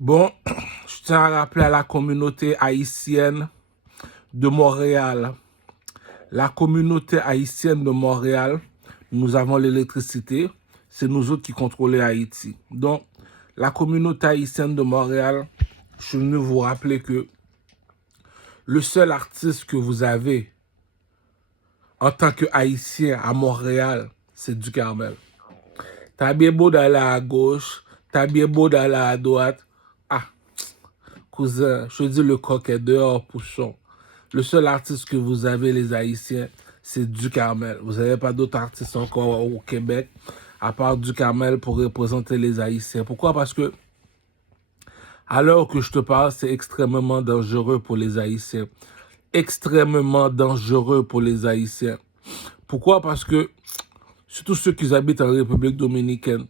Bon, je tiens à rappeler à la communauté haïtienne de Montréal. La communauté haïtienne de Montréal, nous avons l'électricité. C'est nous autres qui contrôlons Haïti. Donc, la communauté haïtienne de Montréal, je suis venu vous rappeler que le seul artiste que vous avez en tant que haïtien à Montréal, c'est Ducarmel. T'as bien beau d'aller à gauche, t'as bien beau d'aller à droite. Ah, cousin, je te dis le coq est dehors, pouchon. Le seul artiste que vous avez, les Haïtiens, c'est Ducarmel. Vous n'avez pas d'autres artistes encore au Québec, à part Ducarmel pour représenter les Haïtiens. Pourquoi? Parce que, à l'heure que je te parle, c'est extrêmement dangereux pour les Haïtiens. Extrêmement dangereux pour les Haïtiens. Pourquoi? Parce que, surtout ceux qui habitent en République dominicaine,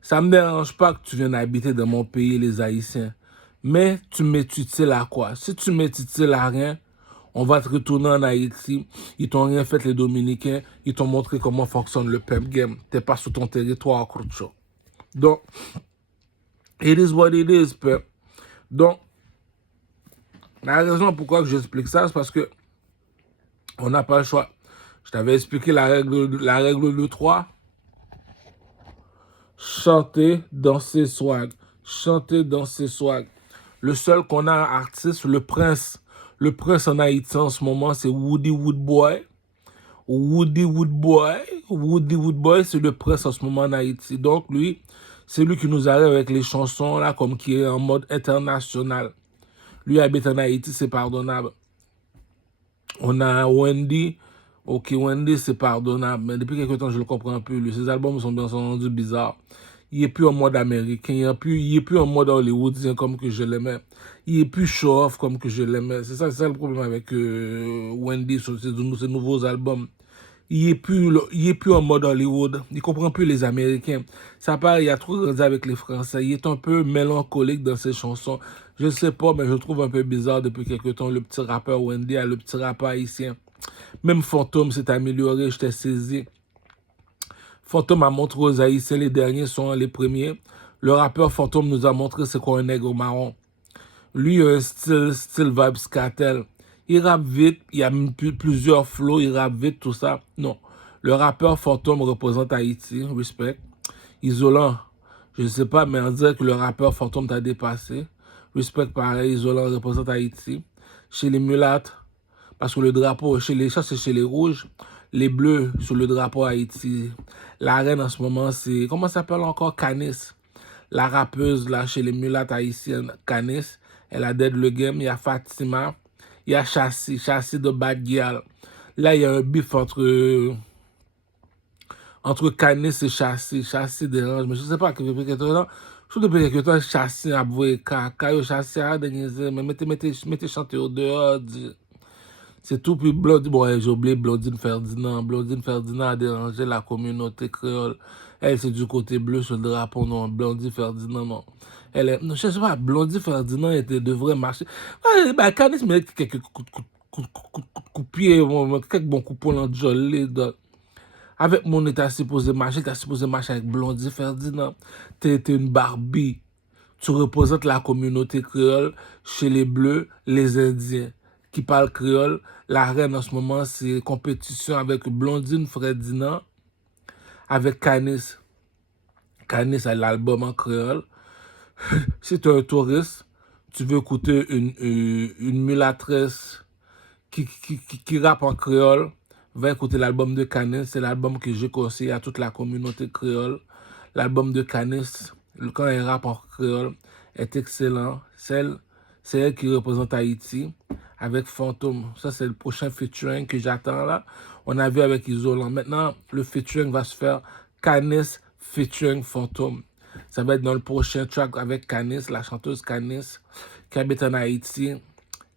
ça ne me dérange pas que tu viennes habiter dans mon pays, les Haïtiens. Mais tu m'es utile à quoi? Si tu m'es utile à rien, on va te retourner en Haïti. Ils t'ont rien fait, les Dominicains. Ils t'ont montré comment fonctionne le pep game. T'es pas sur ton territoire, Crucho. Donc, it is what it is, pep. Donc, la raison pourquoi que j'explique ça, c'est parce que on n'a pas le choix. Je t'avais expliqué la règle de 3. Chanter, danser, swag. Chanter, danser, swag. Le seul qu'on a artiste, le prince. Le prince en Haïti en ce moment, c'est Woody Woodboy. Woody Woodboy. Woody Woodboy, c'est le prince en ce moment en Haïti. Donc, lui, c'est lui qui nous arrive avec les chansons, là, comme qui est en mode international. Lui habite en Haïti, c'est pardonnable. On a Wendy. Ok, Wendy, c'est pardonnable. Mais depuis quelques temps, je ne le comprends plus. Lui. Ses albums sont rendus bizarres. Il n'est plus en mode américain. Il n'est plus en mode hollywoodien comme que je l'aimais. Il n'est plus show-off comme que je l'aimais. C'est ça le problème avec Wendy sur ses nouveaux albums. Il n'est plus en mode Hollywood. Il ne comprend plus les Américains. Ça part, il a trop grandi avec les Français. Il est un peu mélancolique dans ses chansons. Je ne sais pas, mais je trouve un peu bizarre depuis quelques temps le petit rappeur Wendy à le petit rappeur haïtien. Même Fantôme s'est amélioré, je t'ai saisi. Fantôme a montré aux Haïtiens, les derniers sont les premiers. Le rappeur Fantôme nous a montré c'est quoi un nègre marron. Lui, il a un style vibes Scatel. Il rappe vite, il y a plusieurs flows, il rappe vite, tout ça. Non. Le rappeur Fantôme représente Haïti, respect. Isolant, je ne sais pas, mais on dirait que le rappeur Fantôme t'a dépassé. Respect pareil, Isolant représente Haïti. Chez les mulattes, parce que le drapeau, ça c'est chez les rouges, les bleus sur le drapeau Haïti. La reine en ce moment, c'est, comment ça s'appelle encore? Canis. La rappeuse là chez les mulattes haïtiennes, Canis. Elle a dead le game. Il y a Fatima. Il y a Chassis de Bad Girl. Là, il y a un bif entre Canis et Chassis. Chassis dérange. Mais je ne sais pas, depuis quelque temps, depuis quelque temps, Chassis a voué Kayo Chassis a déniaisé. Mais mettez chanter au dehors. C'est tout. Puis Blondine, bon, j'ai oublié Blondine Ferdinand. Blondine Ferdinand a dérangé la communauté créole. Elle, c'est du côté bleu sur le drapeau, non. Blondie Ferdinand, non. Elle est, non, je sais pas, Blondie Ferdinand devrait marcher. Ouais, bah, Canis mérite quelques coups de pied, quelques bons coups pour l'enjolé. Avec mon état supposé marcher, t'as supposé marcher avec Blondie Ferdinand. T'es une Barbie. Tu représentes la communauté créole chez les Bleus, les Indiens qui parlent créole. La reine en ce moment, c'est compétition avec Blondine Ferdinand, avec Canis. Canis a l'album en créole. Si tu es un touriste, tu veux écouter une mulâtresse qui rappe en créole, va écouter l'album de Canis. C'est l'album que j'ai conseillé à toute la communauté créole. L'album de Canis, quand elle rappe en créole, est excellent. C'est elle qui représente Haïti avec Fantôme. Ça, c'est le prochain featuring que j'attends là. On a vu avec Isolant. Maintenant, le featuring va se faire Canis featuring Fantôme. Ça va être dans le prochain track avec Canis, la chanteuse Canis, qui habite en Haïti,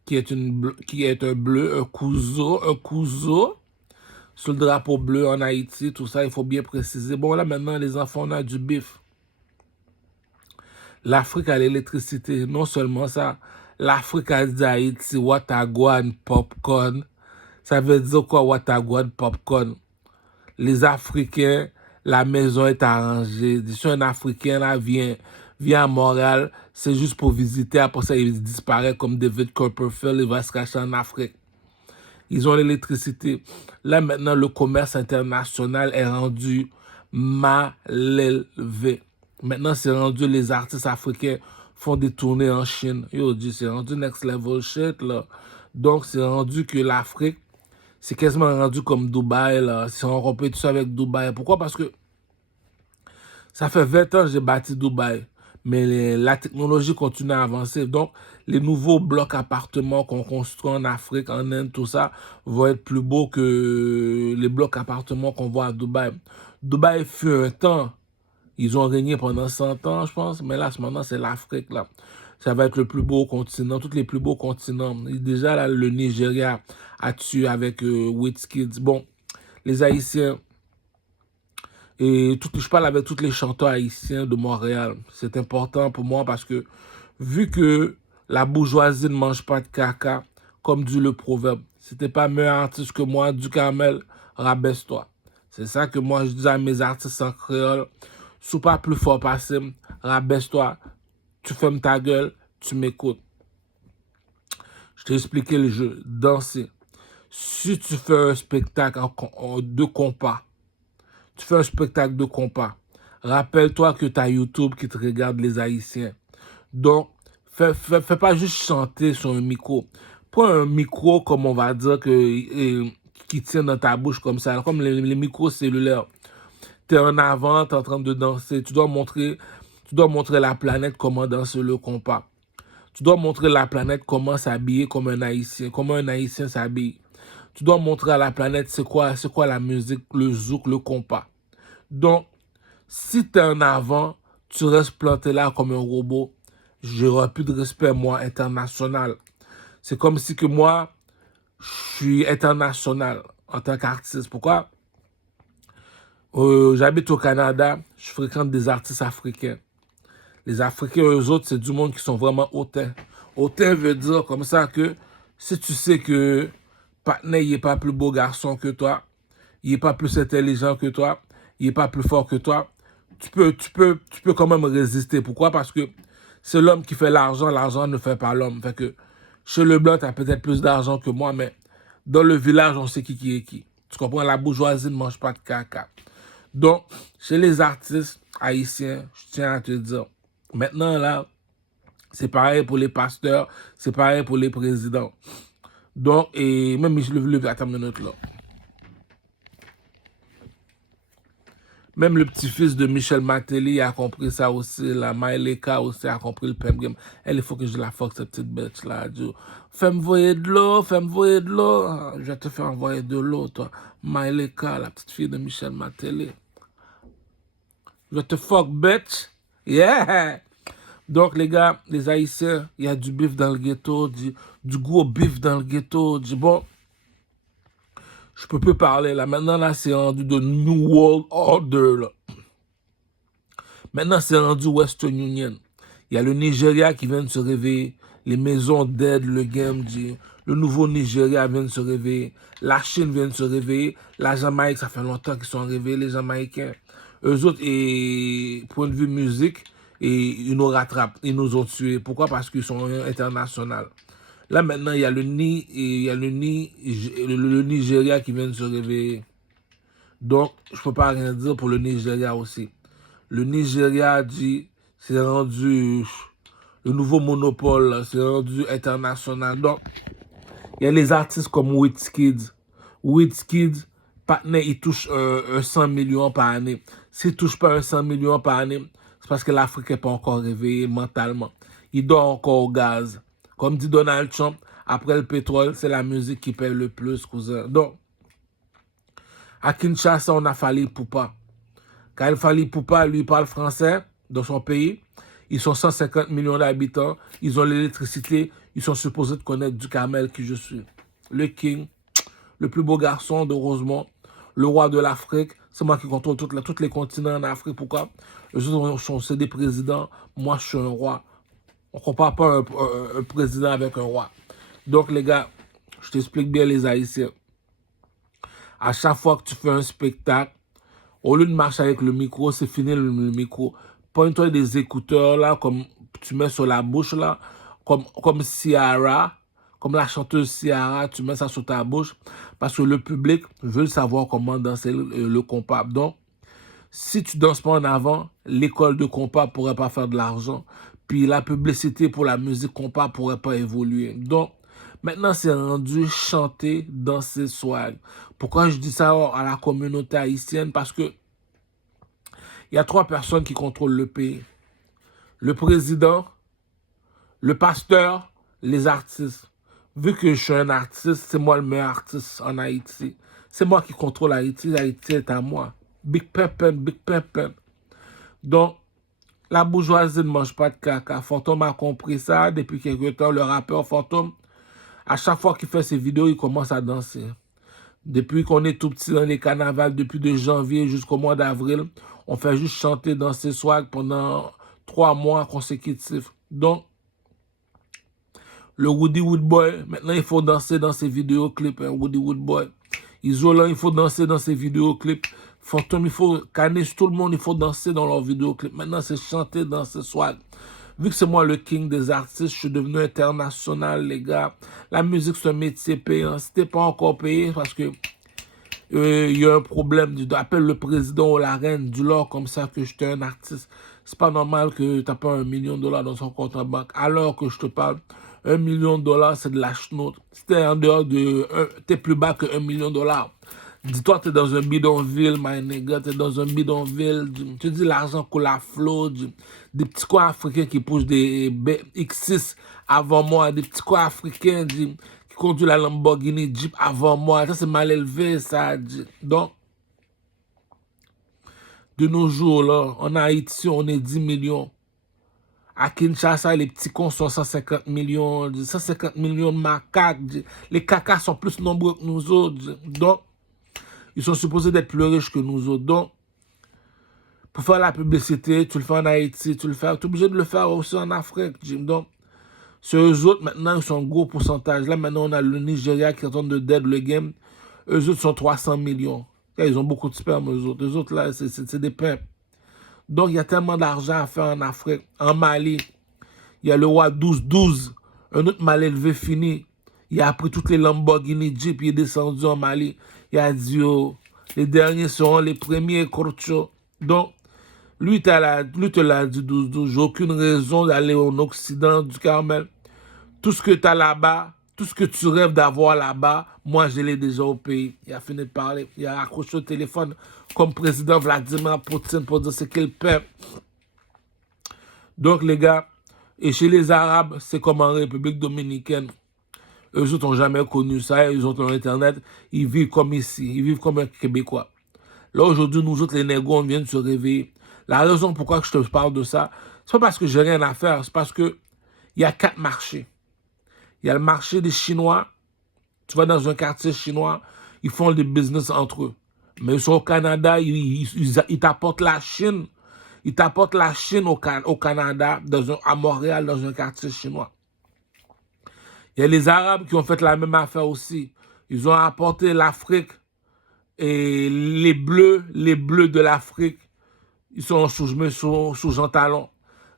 qui est un bleu, un couseau, sur le drapeau bleu en Haïti, tout ça, il faut bien préciser. Bon, là, maintenant, les enfants, on a du bif. L'Afrique a l'électricité. Non seulement ça, l'Afrique a dit à Haïti, Watagouane popcorn. Ça veut dire quoi, Watagouane popcorn? Les Africains, la maison est arrangée. Si un Africain là vient vient à Montréal, c'est juste pour visiter. Après ça, il disparaît comme David Copperfield, il va se cacher en Afrique. Ils ont l'électricité. Là, maintenant, le commerce international est rendu mal élevé. Maintenant, c'est rendu les artistes africains font des tournées en Chine. Yo, dis, c'est rendu next level shit, là. Donc, c'est rendu que l'Afrique, c'est quasiment rendu comme Dubaï, là. Si on compare tout ça avec Dubaï. Pourquoi? Parce que ça fait 20 ans que j'ai bâti Dubaï, mais la technologie continue à avancer. Donc, les nouveaux blocs appartements qu'on construit en Afrique, en Inde, tout ça, vont être plus beaux que les blocs appartements qu'on voit à Dubaï. Dubaï fut un temps, ils ont régné pendant 100 ans, je pense, mais là, maintenant, c'est l'Afrique, là. Ça va être le plus beau continent, tous les plus beaux continents. Et déjà, là, le Nigeria a tué avec Wizkid. Bon, les Haïtiens, et je parle avec tous les chanteurs haïtiens de Montréal. C'est important pour moi parce que vu que la bourgeoisie ne mange pas de caca, comme dit le proverbe, si t'es pas meilleur artiste que moi, du Carmel, rabaisse-toi. C'est ça que moi je dis à mes artistes en créole. Sois pas plus fort passé, rabaisse-toi. Tu fermes ta gueule, tu m'écoutes. Je t'ai expliqué le jeu, danser. Si tu fais un spectacle de compas, tu fais un spectacle de compas. Rappelle-toi que tu as YouTube qui te regarde les Haïtiens. Donc, fais pas juste chanter sur un micro. Prends un micro, comme on va dire, qui tient dans ta bouche comme ça, comme les micros cellulaires. Tu es en avant, tu es en train de danser. Tu dois montrer la planète comment danser le compas. Tu dois montrer à la planète comment s'habiller comme un Haïtien, comment un Haïtien s'habille. Tu dois montrer à la planète c'est quoi la musique, le zouk, le compas. Donc, si tu es en avant, tu restes planté là comme un robot, j'aurai plus de respect, moi, international. C'est comme si que moi, je suis international en tant qu'artiste. Pourquoi? J'habite au Canada, je fréquente des artistes africains. Les Africains, eux autres, c'est du monde qui sont vraiment hautains. Hautain veut dire comme ça que si tu sais que Patnais, il n'est pas plus beau garçon que toi, il n'est pas plus intelligent que toi, il n'est pas plus fort que toi, tu peux quand même résister. Pourquoi? Parce que c'est l'homme qui fait l'argent, l'argent ne fait pas l'homme. Fait que chez Leblanc, tu as peut-être plus d'argent que moi, mais dans le village, on sait qui est qui. Tu comprends? La bourgeoisie ne mange pas de caca. Donc, chez les artistes haïtiens, je tiens à te dire, maintenant là, c'est pareil pour les pasteurs, c'est pareil pour les présidents. Donc, et même attends une minute là. Même le petit-fils de Michel Matéli a compris ça aussi. La Maïleka aussi a compris le PM game. Elle, il faut que je la fuck, cette petite bête là. Fais-moi voyer de l'eau, fais-moi voyer de l'eau. Je vais te faire envoyer de l'eau, toi. Maïleka, la petite fille de Michel Matéli. Je te fuck, bitch. Yeah! Donc, les gars, les Haïtiens, il y a du bif dans le ghetto, du gros bif dans le ghetto. Bon, je peux plus parler là. Maintenant, là, c'est rendu de New World Order, là. Maintenant, c'est rendu Western Union. Il y a le Nigeria qui vient de se réveiller. Les maisons d'aide, le game, le nouveau Nigeria vient de se réveiller. La Chine vient de se réveiller. La Jamaïque, ça fait longtemps qu'ils sont réveillés, les Jamaïcains. Eux autres, et point de vue musique, et ils nous rattrapent, ils nous ont tués. Pourquoi? Parce qu'ils sont internationaux. Là, maintenant, il y a le Nigeria qui vient de se réveiller. Donc, je ne peux pas rien dire pour le Nigeria aussi. Le Nigeria dit, c'est rendu le nouveau monopole, c'est rendu international. Donc, il y a les artistes comme Wizkid. Wizkid, Patnais, il touche 100 millions par année. S'il ne touche pas 100 millions par année, c'est parce que l'Afrique n'est pas encore réveillée mentalement. Il dort encore au gaz. Comme dit Donald Trump, après le pétrole, c'est la musique qui paye le plus, cousin. Donc, à Kinshasa, on a Fally Ipupa. Quand Fally Ipupa, lui, parle français dans son pays. Ils sont 150 millions d'habitants. Ils ont l'électricité. Ils sont supposés de connaître du Carmel qui je suis. Le King, le plus beau garçon de Rosemont, le roi de l'Afrique. C'est moi qui contrôle tous les continents en Afrique. Pourquoi? Les autres sont des présidents. Moi, je suis un roi. On ne compare pas un président avec un roi. Donc, les gars, je t'explique bien les Haïtiens. À chaque fois que tu fais un spectacle, au lieu de marcher avec le micro, c'est fini le micro. Prends-toi des écouteurs, là, comme tu mets sur la bouche, là, comme Ciara, comme la chanteuse Ciara, tu mets ça sur ta bouche, parce que le public veut savoir comment danser le compas. Donc, si tu danses pas en avant, l'école de compas pourrait pas faire de l'argent. Puis la publicité pour la musique compas pourrait pas évoluer. Donc, maintenant, c'est rendu chanter, danser, swag. Pourquoi je dis ça à la communauté haïtienne? Parce que il y a 3 personnes qui contrôlent le pays. Le président, le pasteur, les artistes. Vu que je suis un artiste, c'est moi le meilleur artiste en Haïti. C'est moi qui contrôle Haïti. Haïti est à moi. Big Pimpin, Big Pimpin. Donc, la bourgeoisie ne mange pas de caca. Fantôme a compris ça depuis quelque temps. Le rappeur Fantôme, à chaque fois qu'il fait ses vidéos, il commence à danser. Depuis qu'on est tout petit dans les carnavals, depuis de janvier jusqu'au mois d'avril, on fait juste chanter, danser, swag pendant 3 mois consécutifs. Donc, le Woody Woodboy, maintenant il faut danser dans ses vidéoclips, hein, Woody Woodboy. Isolant, il faut danser dans ses vidéoclips. Fantôme, il faut canner tout le monde, il faut danser dans leurs vidéoclips. Maintenant, c'est chanter, danser, swag. Vu que c'est moi le king des artistes, je suis devenu international, les gars. La musique, c'est un métier payant. Si t'es pas encore payé, parce que il y a un problème, appelle le président ou la reine du lore comme ça que je suis un artiste. C'est pas normal que tu n'as pas $1 million dans son compte en banque. Alors que je te parle, $1 million, c'est de la chenoute. Si t'es en dehors de... t'es plus bas que $1 million. Dis-toi, t'es dans un bidonville, my nigga, t'es dans un bidonville. Tu dis l'argent coule à flot. Des petits coins africains qui poussent des X6 avant moi. Des petits coins africains qui conduisent la Lamborghini Jeep avant moi. Ça, c'est mal élevé, ça. Donc, de nos jours, là, en Haïti, on est 10 millions. À Kinshasa, les petits cons sont 150 millions. 150 millions de macaques. Les cacas sont plus nombreux que nous autres. Donc, ils sont supposés d'être plus riches que nous autres. Donc, pour faire la publicité, tu le fais en Haïti, tu es obligé de le faire aussi en Afrique. Donc, sur eux autres, maintenant, ils sont un gros pourcentage. Là, maintenant, on a le Nigeria qui est en train de dead le game. Eux autres sont 300 millions. Là, ils ont beaucoup de sperme, eux autres. Eux autres, là, c'est des pimps. Donc, il y a tellement d'argent à faire en Afrique. En Mali, il y a le roi 12-12, un autre mal élevé fini. Il a pris toutes les Lamborghini Jeep, il est descendu en Mali. Il a dit, oh, les derniers seront les premiers, Corcho. Donc, lui te l'a dit 12-12. J'ai aucune raison d'aller au Occident du Carmel. Tout ce que tu as là-bas, tout ce que tu rêves d'avoir là-bas, moi, je l'ai déjà au pays. Il a fini de parler. Il a accroché au téléphone comme président Vladimir Poutine pour dire ce qu'il perd. Donc, les gars, et chez les Arabes, c'est comme en République dominicaine. Eux autres n'ont jamais connu ça, ils ont Internet, ils vivent comme ici, ils vivent comme un Québécois. Là, aujourd'hui, nous autres, les négros, on vient de se réveiller. La raison pourquoi je te parle de ça, c'est pas parce que j'ai rien à faire, c'est parce que il y a 4 marchés. Il y a le marché des Chinois. Tu vas dans un quartier chinois, ils font des business entre eux. Mais ils sont au Canada, ils t'apportent la Chine. Ils t'apportent la Chine au Canada, à Montréal, dans un quartier chinois. Il y a les Arabes qui ont fait la même affaire aussi. Ils ont apporté l'Afrique et les bleus de l'Afrique, ils sont sous Jean Talon.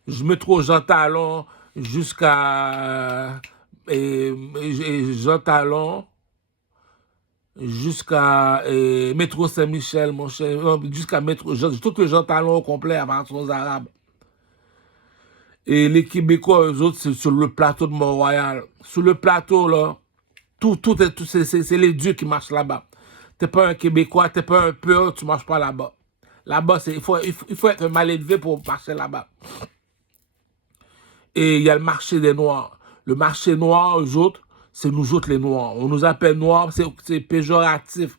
Je mets trop Jean Talon jusqu'à Jean Talon jusqu'à Métro Saint-Michel, mon cher, jusqu'à Métro, tout le Jean Talon au complet à partir aux Arabes. Et les Québécois, eux autres, c'est sur le plateau de Mont-Royal. Sur le plateau, là, c'est les dieux qui marchent là-bas. T'es pas un Québécois, t'es pas un pur, tu marches pas là-bas. Là-bas, il faut être mal élevé pour marcher là-bas. Et il y a le marché des Noirs. Le marché noir, eux autres, c'est nous autres les Noirs. On nous appelle Noirs, c'est péjoratif.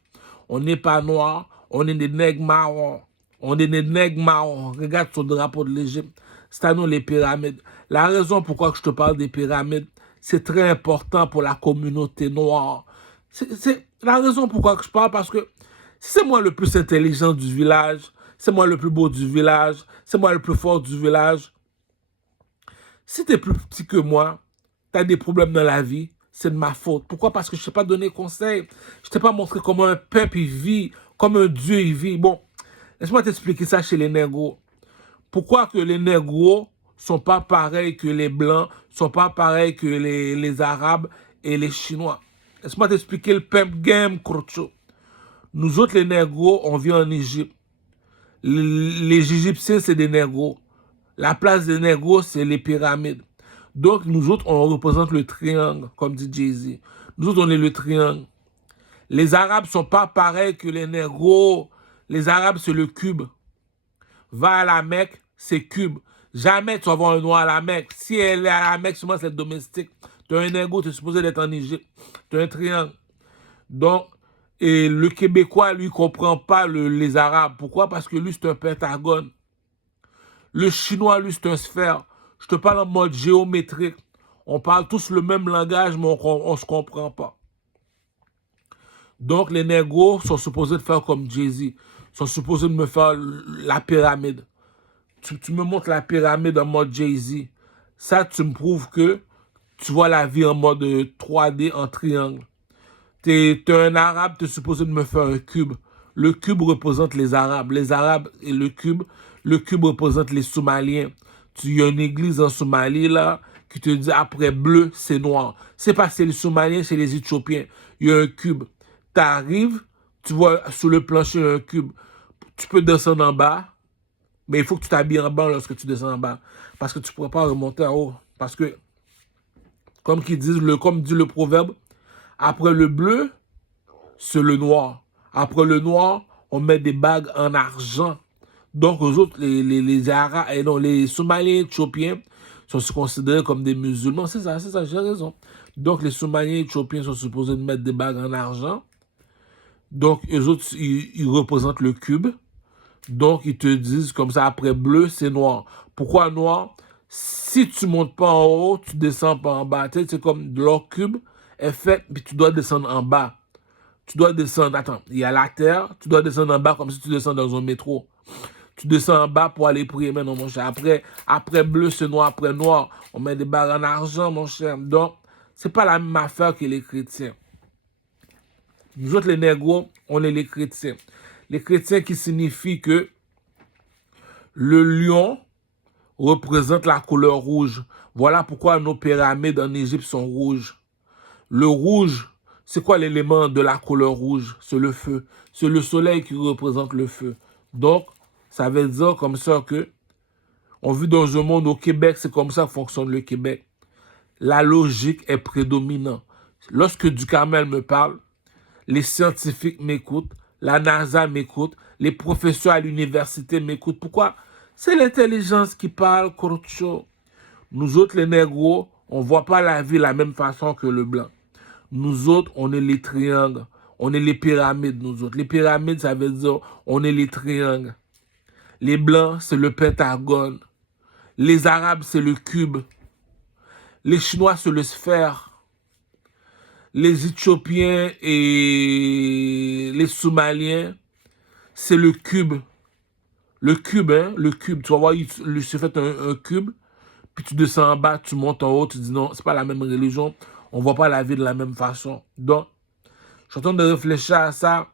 On n'est pas Noirs, on est des nègres marrons. On est des nègres marrons. Regarde sur le drapeau de l'Égypte. C'est à nous les pyramides. La raison pourquoi je te parle des pyramides, c'est très important pour la communauté noire. C'est la raison pourquoi je parle, parce que c'est moi le plus intelligent du village, c'est moi le plus beau du village, c'est moi le plus fort du village. Si tu es plus petit que moi, tu as des problèmes dans la vie, c'est de ma faute. Pourquoi? Parce que je ne t'ai pas donné conseil. Je ne t'ai pas montré comment un peuple il vit, comme un dieu il vit. Bon, laisse-moi t'expliquer ça chez les négros. Pourquoi que les négros sont pas pareils que les blancs, sont pas pareils que les arabes et les chinois? Laisse-moi t'expliquer le pimp game, Crocho. Nous autres, les négros, on vit en Égypte. Les Égyptiens, c'est des négros. La place des négros, c'est les pyramides. Donc, nous autres, on représente le triangle, comme dit Jay-Z. Nous autres, on est le triangle. Les Arabes sont pas pareils que les négros. Les Arabes, c'est le cube. Va à la Mecque, c'est cube. Jamais tu vas voir un noir à la Mecque. Si elle est à la Mecque, souvent c'est domestique. Tu as un négro, tu es supposé d'être en Égypte. Tu as un triangle. Donc, et le Québécois, lui, comprend pas les Arabes. Pourquoi? Parce que lui, c'est un pentagone. Le Chinois, lui, c'est un sphère. Je te parle en mode géométrique. On parle tous le même langage, mais on se comprend pas. Donc, les négros sont supposés de faire comme Jay-Z. Ils sont supposés de me faire la pyramide. Tu me montres la pyramide en mode Jay-Z. Ça, tu me prouves que tu vois la vie en mode 3D, en triangle. T'es un arabe, tu es supposé de me faire un cube. Le cube représente les arabes. Les arabes et le cube représente les Somaliens. Il y a une église en Somalie, là, qui te dit après bleu, c'est noir. C'est pas c'est les Somaliens, c'est les Éthiopiens. Il y a un cube. Tu arrives, tu vois sur le plancher un cube. Tu peux descendre en bas, mais il faut que tu t'habilles en bas lorsque tu descends en bas. Parce que tu ne pourras pas remonter en haut. Parce que, comme dit le proverbe, après le bleu, c'est le noir. Après le noir, on met des bagues en argent. Donc, aux autres, les Arabes, et non, les Somaliens éthiopiens sont considérés comme des musulmans. C'est ça, j'ai raison. Donc, les Somaliens éthiopiens sont supposés de mettre des bagues en argent. Donc, eux autres, ils représentent le cube. Donc, ils te disent comme ça, après bleu, c'est noir. Pourquoi noir? Si tu montes pas en haut, tu descends pas en bas. Tu sais, c'est comme leur cube est fait, puis tu dois descendre en bas. Tu dois descendre, attends, il y a la terre, tu dois descendre en bas comme si tu descends dans un métro. Tu descends en bas pour aller prier, mais non, mon cher. Après bleu, c'est noir, après noir, on met des barres en argent, mon cher. Donc, c'est pas la même affaire que les chrétiens. Nous autres, les négros, on est les chrétiens. Les chrétiens qui signifient que le lion représente la couleur rouge. Voilà pourquoi nos pyramides en Égypte sont rouges. Le rouge, c'est quoi l'élément de la couleur rouge? C'est le feu. C'est le soleil qui représente le feu. Donc, ça veut dire comme ça que on vit dans un monde au Québec, c'est comme ça que fonctionne le Québec. La logique est prédominante. Lorsque Duhamel me parle, les scientifiques m'écoutent, la NASA m'écoute, les professeurs à l'université m'écoutent. Pourquoi? C'est l'intelligence qui parle, Crocho. Nous autres, les négros, on ne voit pas la vie de la même façon que le blanc. Nous autres, on est les triangles. On est les pyramides, nous autres. Les pyramides, ça veut dire on est les triangles. Les blancs, c'est le pentagone. Les arabes, c'est le cube. Les chinois, c'est le sphère. Les éthiopiens et les somaliens, c'est le cube. Le cube, hein, le cube. Tu vas voir, il se fait un cube, puis tu descends en bas, tu montes en haut, tu dis non, c'est pas la même religion, on voit pas la vie de la même façon. Donc, je suis en train de réfléchir à ça.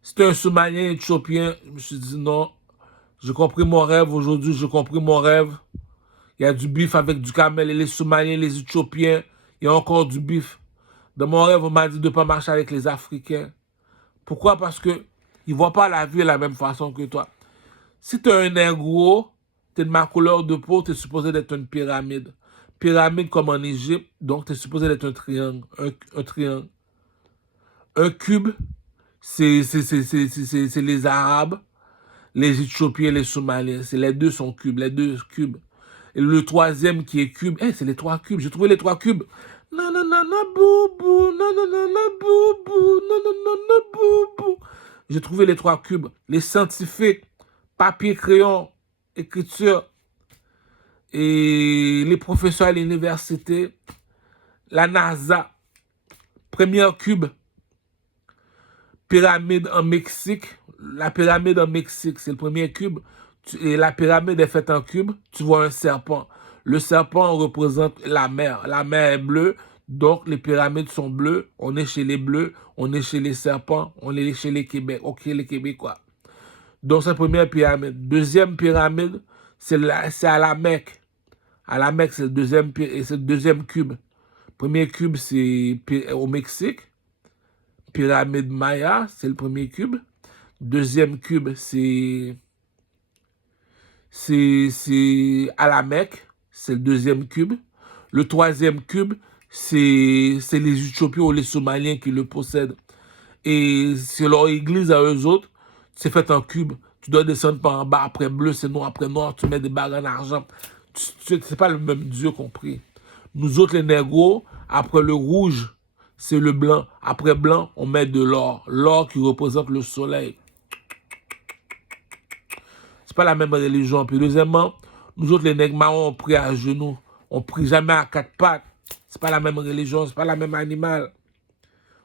C'était un Somalien éthiopien, je me suis dit non, j'ai compris mon rêve aujourd'hui, j'ai compris mon rêve. Il y a du bif avec du camel et les Somaliens, les Éthiopiens, il y a encore du bif. Dans mon rêve, on m'a dit de ne pas marcher avec les Africains. Pourquoi? Parce que ils ne voient pas la vie de la même façon que toi. Si tu es un négro, tu es de ma couleur de peau, tu es supposé d'être une pyramide. Pyramide comme en Égypte, donc tu es supposé d'être un triangle. Un triangle. Un cube, c'est les Arabes, les Éthiopiens, les Somaliens. Les deux sont cubes, les deux cubes. Et le troisième qui est cube, c'est les trois cubes. J'ai trouvé les trois cubes. Non, non, non, non, boubou, non, non, non, non, boubou, non, non, non, non, boubou. J'ai trouvé les trois cubes. Les scientifiques, papier, crayon, écriture, et les professeurs à l'université, la NASA, premier cube, pyramide en Mexique. La pyramide en Mexique, c'est le premier cube. Et la pyramide est faite en cube. Tu vois un serpent. Le serpent représente la mer. La mer est bleue, donc les pyramides sont bleues. On est chez les bleus, on est chez les serpents, on est chez les Québec. Ok, les Québécois. Donc, c'est la première pyramide. Deuxième pyramide, c'est à la Mecque. À la Mecque, c'est le deuxième cube. Premier cube, c'est au Mexique. Pyramide Maya, c'est le premier cube. Deuxième cube, c'est à la Mecque, c'est le deuxième cube. Le troisième cube, c'est les Éthiopiens ou les Somaliens qui le possèdent. Et c'est leur église à eux autres, c'est fait en cube. Tu dois descendre par en bas, après bleu, c'est noir, après noir, tu mets des barres en argent. C'est pas le même Dieu qu'on prie. Nous autres, les négros, après le rouge, c'est le blanc. Après blanc, on met de l'or. L'or qui représente le soleil. C'est pas la même religion. Puis deuxièmement, nous autres, les nègres marrons, on prie à genoux. On prie jamais à quatre pattes. C'est pas la même religion, c'est pas la même animal.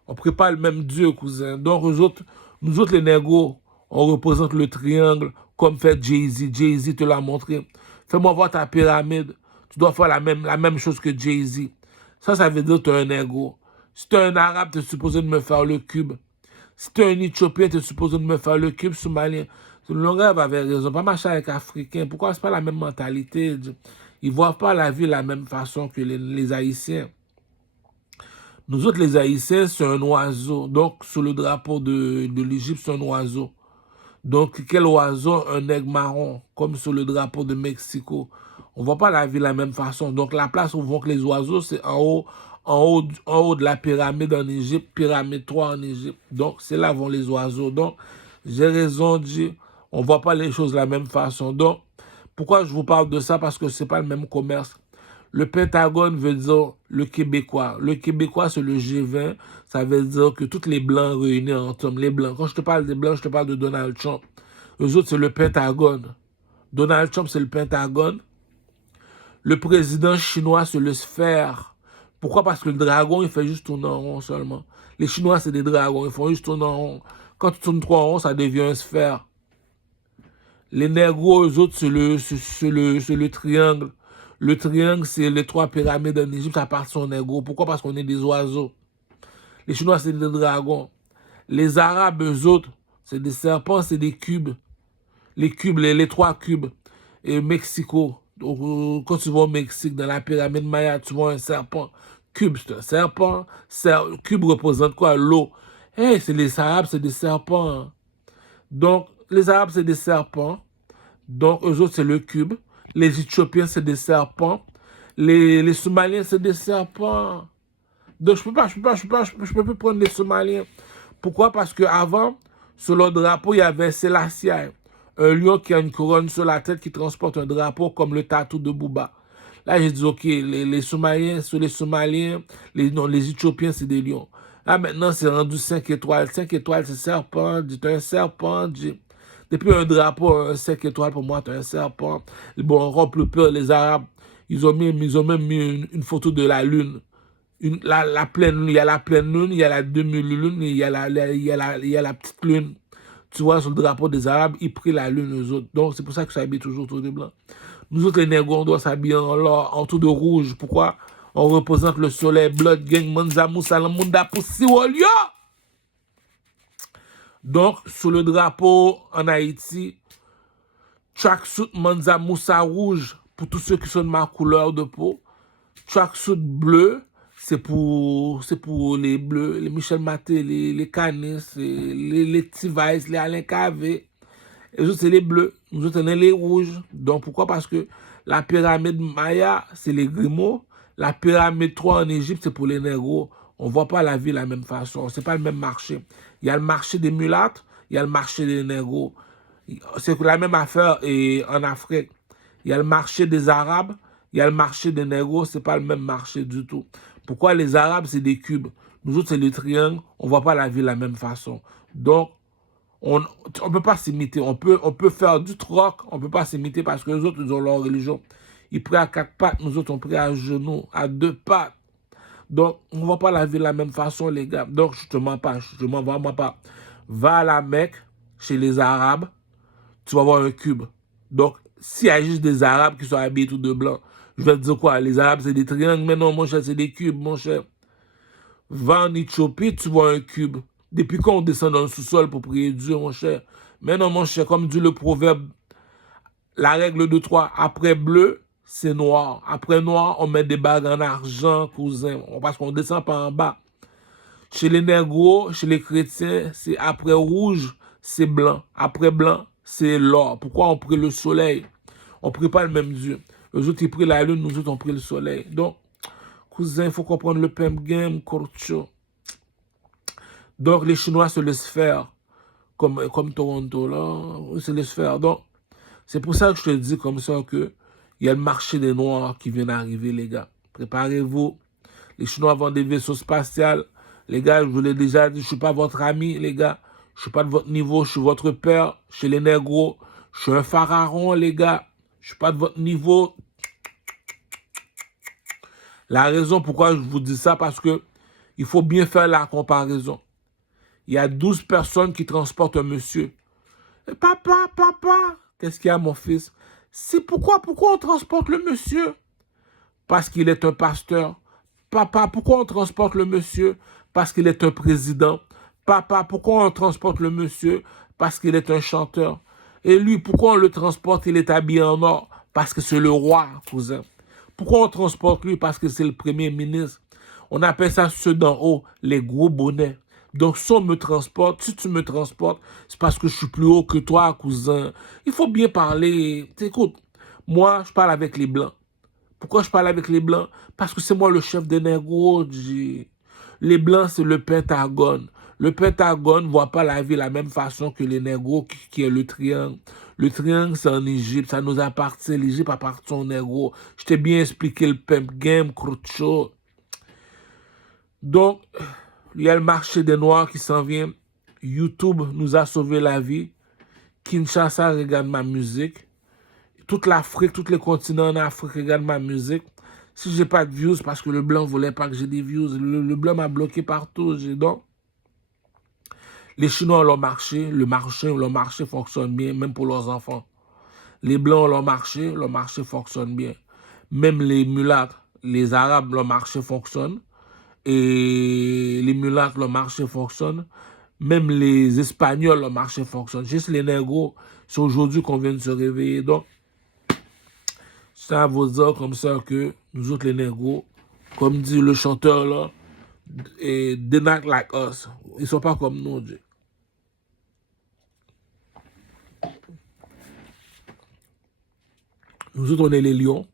On prie pas le même Dieu, cousin. Donc, nous autres, les négros, on représente le triangle comme fait Jay-Z. Jay-Z te l'a montré. Fais-moi voir ta pyramide. Tu dois faire la même chose que Jay-Z. Ça veut dire que tu es un négro. Si tu es un arabe, tu es supposé de me faire le cube. Si tu es un Éthiopien, tu es supposé de me faire le cube somalien. Le Longrave avait raison. Pas marcher avec Africains. Pourquoi c'est pas la même mentalité? Ils ne voient pas la vie de la même façon que les Haïtiens. Nous autres, les Haïtiens, c'est un oiseau. Donc, sur le drapeau de l'Égypte, c'est un oiseau. Donc, quel oiseau? Un aigle marron, comme sur le drapeau de Mexico. On ne voit pas la vie de la même façon. Donc, la place où vont que les oiseaux, c'est en haut de la pyramide en Égypte, pyramide 3 en Égypte. Donc, c'est là où vont les oiseaux. Donc, j'ai raison de dire, on ne voit pas les choses de la même façon. Donc, pourquoi je vous parle de ça? Parce que ce n'est pas le même commerce. Le Pentagone veut dire le Québécois. Le Québécois, c'est le G20. Ça veut dire que tous les Blancs réunis ensemble, les Blancs. Quand je te parle des Blancs, je te parle de Donald Trump. Eux autres, c'est le Pentagone. Donald Trump, c'est le Pentagone. Le président chinois, c'est le Sphère. Pourquoi? Parce que le dragon, il fait juste tourner en rond seulement. Les Chinois, c'est des dragons. Ils font juste tourner en rond. Quand tu tournes trop en rond, ça devient un sphère. Les négros, eux autres, c'est le triangle. Le triangle, c'est les trois pyramides en Égypte, ça appartient aux négros. Pourquoi? Parce qu'on est des oiseaux. Les Chinois, c'est des dragons. Les Arabes, eux autres, c'est des serpents, c'est des cubes. Les cubes, les trois cubes. Et Mexico, quand tu vas au Mexique, dans la pyramide Maya, tu vois un serpent. Cube, c'est un serpent. Cube représente quoi? L'eau. Hey, c'est les Arabes, c'est des serpents. Donc, les Arabes, c'est des serpents. Donc, eux autres, c'est le cube. Les Éthiopiens, c'est des serpents. Les Somaliens, c'est des serpents. Donc, je peux plus prendre les Somaliens. Pourquoi? Parce qu'avant, sur leur drapeau, il y avait Selassie, un lion qui a une couronne sur la tête qui transporte un drapeau comme le tatou de Bouba. Là, j'ai dit, OK, les Somaliens, sur les Somaliens, les Éthiopiens, c'est des lions. Là, maintenant, c'est rendu 5 étoiles. 5 étoiles, c'est serpent. Tu un serpent. Depuis un drapeau, un 5 étoiles, pour moi, tu un serpent. Bon, encore plus peur, les Arabes, ils ont même mis une photo de la lune. La pleine lune, il y a la pleine lune, il y a la demi-lune, il y a la petite lune. Tu vois, sur le drapeau des Arabes, ils prient la lune, eux autres. Donc, c'est pour ça que ça s'habille toujours tout de blanc. Nous autres, les négros, on doit s'habiller en tout de rouge. Pourquoi? On représente le soleil, Blood Gang, Manza Moussa, Lamunda, Poussiwolio. Donc, sur le drapeau en Haïti, tracksuit Manza Moussa rouge, pour tous ceux qui sont de ma couleur de peau. Tracksuit bleu, c'est pour les bleus, les Michel Maté, les Canis, les T-Vice, les Alain Cavé. Et eux autres, c'est les bleus. Nous autres, on est les rouges. Donc, pourquoi? Parce que la pyramide Maya, c'est les Grimaud. La pyramide 3 en Égypte, c'est pour les négros. On ne voit pas la vie de la même façon. Ce n'est pas le même marché. Il y a le marché des mulâtres, il y a le marché des négros. C'est la même affaire et en Afrique. Il y a le marché des Arabes, il y a le marché des négros, ce n'est pas le même marché du tout. Pourquoi les Arabes, c'est des cubes? Nous autres, c'est des triangles, on ne voit pas la vie de la même façon. Donc, on ne peut pas s'imiter. On peut faire du troc, on ne peut pas s'imiter parce que les autres, ils ont leur religion. Ils prient à quatre pattes, nous autres, on prie à genoux, à deux pattes. Donc, on ne voit pas la vie de la même façon, les gars. Donc, je ne te mens pas, je ne mens vraiment pas. Va à la Mecque, chez les Arabes, tu vas voir un cube. Donc, s'il y a juste des Arabes qui sont habillés tout de blanc, je vais te dire quoi? Les Arabes, c'est des triangles, mais non, mon cher, c'est des cubes, mon cher. Va en Éthiopie, tu vois un cube. Depuis quand on descend dans le sous-sol pour prier Dieu, mon cher? Mais non, mon cher, comme dit le proverbe, la règle de 3, après bleu, c'est noir. Après noir, on met des bagues en argent, cousin. Parce qu'on descend par en bas. Chez les négros, chez les chrétiens, c'est après rouge, c'est blanc. Après blanc, c'est l'or. Pourquoi on prie le soleil? On ne prie pas le même Dieu. Eux autres, ils prient la lune, nous autres, on prie le soleil. Donc, cousin, il faut comprendre le pem game, corcho. Donc, les Chinois se laissent faire, comme Toronto, là, ils se laissent faire. Donc, c'est pour ça que je te dis comme ça que il y a le marché des Noirs qui vient d'arriver, les gars. Préparez-vous. Les Chinois vendent des vaisseaux spatials. Les gars, je vous l'ai déjà dit, je ne suis pas votre ami, les gars. Je ne suis pas de votre niveau, je suis votre père. Chez les négros, je suis un pharaon, les gars. Je ne suis pas de votre niveau. La raison pourquoi je vous dis ça, parce que il faut bien faire la comparaison. Il y a 12 personnes qui transportent un monsieur. Et papa, qu'est-ce qu'il y a, mon fils? C'est pourquoi on transporte le monsieur? Parce qu'il est un pasteur. Papa, pourquoi on transporte le monsieur? Parce qu'il est un président. Papa, pourquoi on transporte le monsieur? Parce qu'il est un chanteur. Et lui, pourquoi on le transporte? Il est habillé en or. Parce que c'est le roi, cousin. Pourquoi on transporte lui? Parce que c'est le premier ministre. On appelle ça ceux d'en haut, les gros bonnets. Donc, si on me transporte, si tu me transportes, c'est parce que je suis plus haut que toi, cousin. Il faut bien parler. Écoute, moi, je parle avec les Blancs. Pourquoi je parle avec les Blancs? Parce que c'est moi le chef des négros. Les Blancs, c'est le Pentagone. Le Pentagone ne voit pas la vie de la même façon que les négros qui est le triangle. Le triangle, c'est en Égypte. Ça nous appartient. L'Égypte appartient aux négros. Je t'ai bien expliqué le pimp game, Crucho. Donc, il y a le marché des Noirs qui s'en vient. YouTube nous a sauvé la vie. Kinshasa regarde ma musique. Toute l'Afrique, tous les continents en Afrique regardent ma musique. Si j'ai pas de views, parce que le blanc voulait pas que j'ai des views, le blanc m'a bloqué partout. Donc, les Chinois ont leur marché fonctionne bien, même pour leurs enfants. Les blancs ont leur marché fonctionne bien. Même les mulâtres, les arabes, leur marché fonctionne. Et les mulâtres, leur marché fonctionne. Même les espagnols, leur marché fonctionne. Juste les négros, c'est aujourd'hui qu'on vient de se réveiller. Donc, ça vous dire comme ça que nous autres les négros, comme dit le chanteur là, et they not like us. Ils sont pas comme nous, Dieu. Nous autres, on est les lions.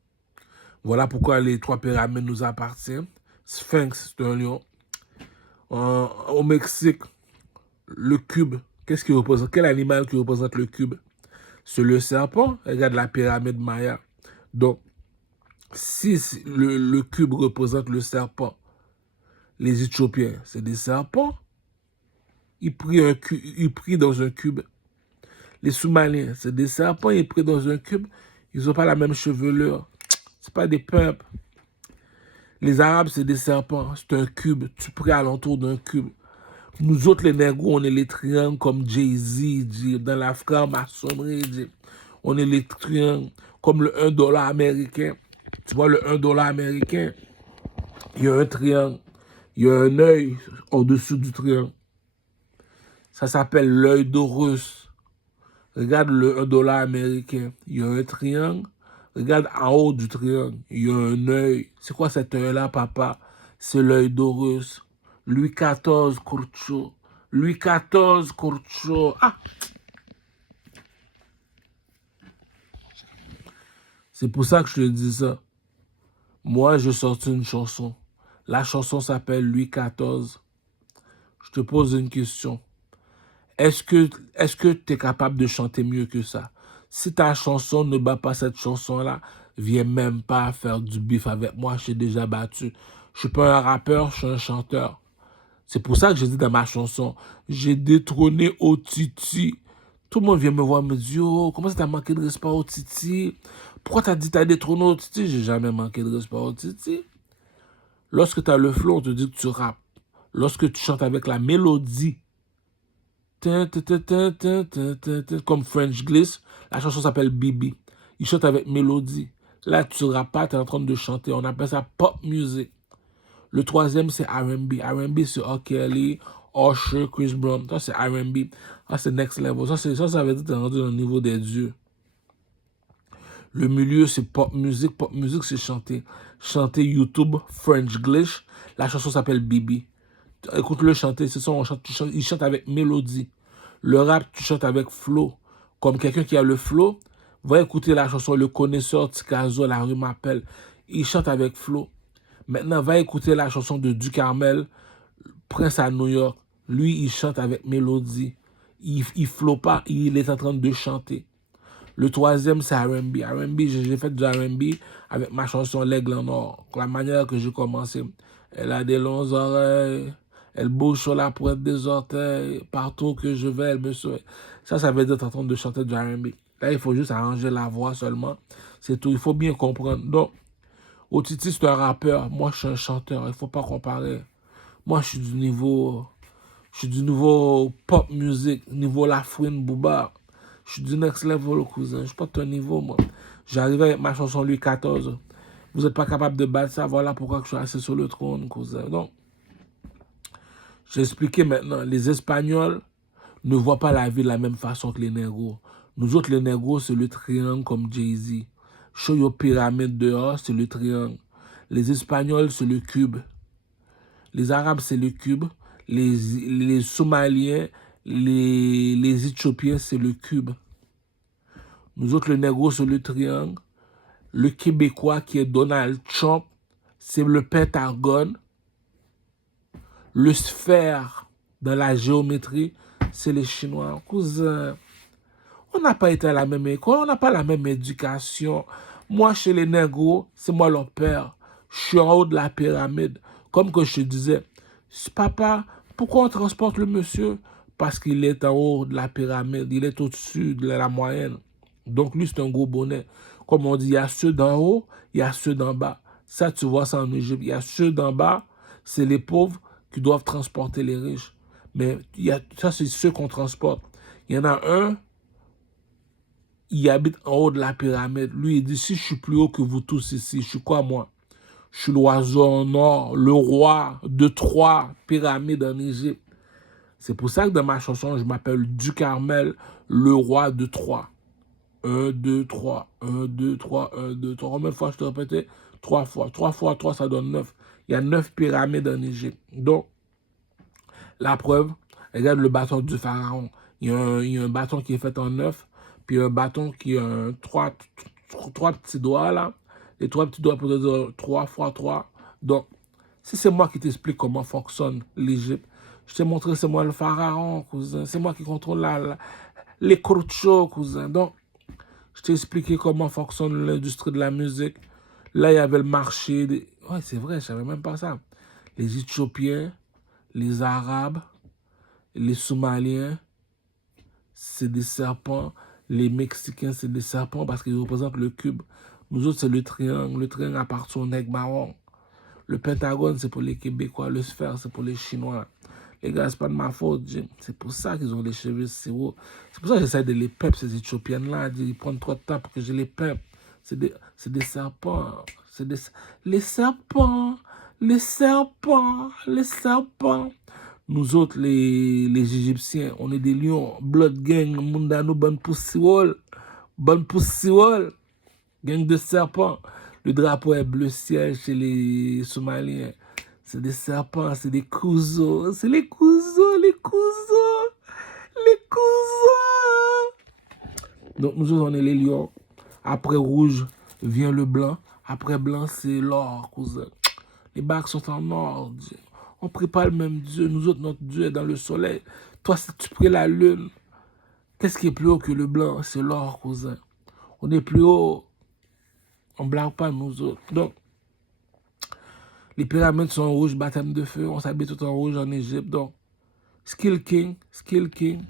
Voilà pourquoi les 3 pyramides nous appartiennent. Sphinx, c'est un lion. Au Mexique, le cube, qu'est-ce qui représente? Quel animal qui représente le cube? C'est le serpent. Regarde la pyramide Maya. Donc, si le cube représente le serpent, les Éthiopiens, c'est des serpents. Ils prient dans un cube. Les Somaliens, c'est des serpents, ils prient dans un cube. Ils n'ont pas la même chevelure. C'est pas des peuples. Les Arabes, c'est des serpents. C'est un cube. Tu pries alentour d'un cube. Nous autres, les négros, on est les triangles comme Jay-Z, dans la franc-maçonnerie. On est les triangles comme le 1$ américain. Tu vois, le 1$ américain, il y a un triangle. Il y a un œil au-dessus du triangle. Ça s'appelle l'œil d'Horus. Regarde le 1$ américain. Il y a un triangle. Regarde en haut du triangle. Il y a un œil. C'est quoi cet œil-là, papa? C'est l'œil d'Horus. Louis XIV, Curcho. Louis XIV, Curcho. Ah! C'est pour ça que je te dis ça. Moi, j'ai sorti une chanson. La chanson s'appelle Louis XIV. Je te pose une question. Est-ce que tu es capable de chanter mieux que ça? Si ta chanson ne bat pas cette chanson-là, viens même pas faire du bif avec moi, je t'ai déjà battu. Je suis pas un rappeur, je suis un chanteur. C'est pour ça que j'ai dit dans ma chanson, j'ai détrôné Otiti. Tout le monde vient me voir et me dit, oh, comment ça t'as manqué de respect à Otiti? Pourquoi t'as dit t'as détrôné Otiti? J'ai jamais manqué de respect à Otiti. Lorsque tu as le flow, on te dit que tu rappes. Lorsque tu chantes avec la mélodie, comme French Gliss, la chanson s'appelle Bibi. Il chante avec mélodie. Là, tu rappes pas, tu es en train de chanter. On appelle ça pop music. Le troisième, c'est R&B. R&B, c'est R. Kelly, Usher, Chris Brown. Ça, c'est R&B. Ça, c'est next level. Ça veut dire que t'es rendu au niveau des dieux. Le milieu, c'est pop music. Pop music, c'est chanter. Chanter YouTube, French Glitch. La chanson s'appelle Bibi. Écoute-le chanter. C'est ça, il chante avec mélodie. Le rap, tu chantes avec flow. Comme quelqu'un qui a le flow, va écouter la chanson Le Connaisseur, Tikazo, La Rue m'appelle. Il chante avec flow. Maintenant, va écouter la chanson de Ducarmel, Prince à New York. Lui, il chante avec mélodie. Il flow pas, il est en train de chanter. Le troisième, c'est R&B. R&B, j'ai fait du R&B avec ma chanson L'Aigle en Or. La manière que j'ai commencé. Elle a des longues oreilles. Elle bouge sur la pointe des orteils. Partout que je vais, elle me souhaite. Ça veut dire que tu es en train de chanter du R&B. Là, il faut juste arranger la voix seulement. C'est tout. Il faut bien comprendre. Donc, Otiti, c'est un rappeur. Moi, je suis un chanteur. Il ne faut pas comparer. Moi, je suis du niveau pop music, niveau Lafouine, Booba. Je suis du next level, cousin. Je ne suis pas de ton niveau, moi. J'arrive avec ma chanson Louis XIV. Vous n'êtes pas capable de battre ça. Voilà pourquoi je suis assis sur le trône, cousin. Donc, j'ai expliqué maintenant. Les Espagnols ne voient pas la vie de la même façon que les négros. Nous autres, les négros, c'est le triangle comme Jay-Z. Show your pyramide dehors, c'est le triangle. Les Espagnols, c'est le cube. Les Arabes, c'est le cube. Les Somaliens, les Éthiopiens, c'est le cube. Nous autres, le négro, c'est le triangle. Le Québécois, qui est Donald Trump, c'est le pentagone. Le sphère, dans la géométrie, c'est les Chinois. Cousin, on n'a pas été à la même école, on n'a pas la même éducation. Moi, chez les négros, c'est moi leur père. Je suis en haut de la pyramide. Comme que je te disais, papa, pourquoi on transporte le monsieur? Parce qu'il est en haut de la pyramide, il est au-dessus de la moyenne. Donc lui, c'est un gros bonnet. Comme on dit, il y a ceux d'en haut, il y a ceux d'en bas. Ça, tu vois ça en Égypte. Il y a ceux d'en bas, c'est les pauvres qui doivent transporter les riches. Mais ça, c'est ceux qu'on transporte. Il y en a un, il habite en haut de la pyramide. Lui, il dit, si je suis plus haut que vous tous ici, je suis quoi, moi? Je suis l'oiseau en or, le roi de 3 pyramides en Égypte. C'est pour ça que dans ma chanson, je m'appelle Ducarmel, le roi de 3. 1, 2, 3, 1, 2, 3, 1, 2, 3. Combien de fois je te répétais? 3 fois. 3 fois 3, ça donne 9. Il y a 9 pyramides en Égypte. Donc, la preuve, regarde le bâton du pharaon. Il y a un bâton qui est fait en 9, puis un bâton qui a 3 petits doigts là. Les 3 petits doigts pour te dire 3 fois 3. Donc, si c'est moi qui t'explique comment fonctionne l'Égypte, je t'ai montré c'est moi le pharaon, cousin. C'est moi qui contrôle les cruchos, cousin. Donc, je t'ai expliqué comment fonctionne l'industrie de la musique. Là, il y avait le marché. Ouais, c'est vrai, je ne savais même pas ça. Les Éthiopiens, les Arabes, les Somaliens, c'est des serpents. Les Mexicains, c'est des serpents parce qu'ils représentent le cube. Nous autres, c'est le triangle. Le triangle appartient au nègre marron. Le pentagone, c'est pour les Québécois. Le sphère, c'est pour les Chinois. Les gars, c'est pas de ma faute, Jim. C'est pour ça qu'ils ont les cheveux si hauts. C'est pour ça que j'essaie de les pep, ces Éthiopiennes-là. Ils prennent trop de temps pour que je les pep. C'est des serpents. Les serpents. Les serpents. Les serpents. Nous autres, les Égyptiens, on est des lions. Blood gang, Mundano, bonne poussiole. Bonne poussiole. Gang de serpents. Le drapeau est bleu ciel chez les Somaliens. C'est des serpents, c'est des couseaux. C'est les couseaux, les couseaux. Les couseaux. Donc nous autres, on est les lions. Après rouge vient le blanc. Après blanc, c'est l'or, cousin. Les bacs sont en or. On ne prie pas le même Dieu. Nous autres, notre Dieu est dans le soleil. Toi, si tu pries la lune, qu'est-ce qui est plus haut que le blanc? C'est l'or, cousin. On est plus haut. On ne blague pas, nous autres. Donc, les pyramides sont rouges, baptême de feu. On s'habille tout en rouge en Égypte. Donc, Skill King, Skill King.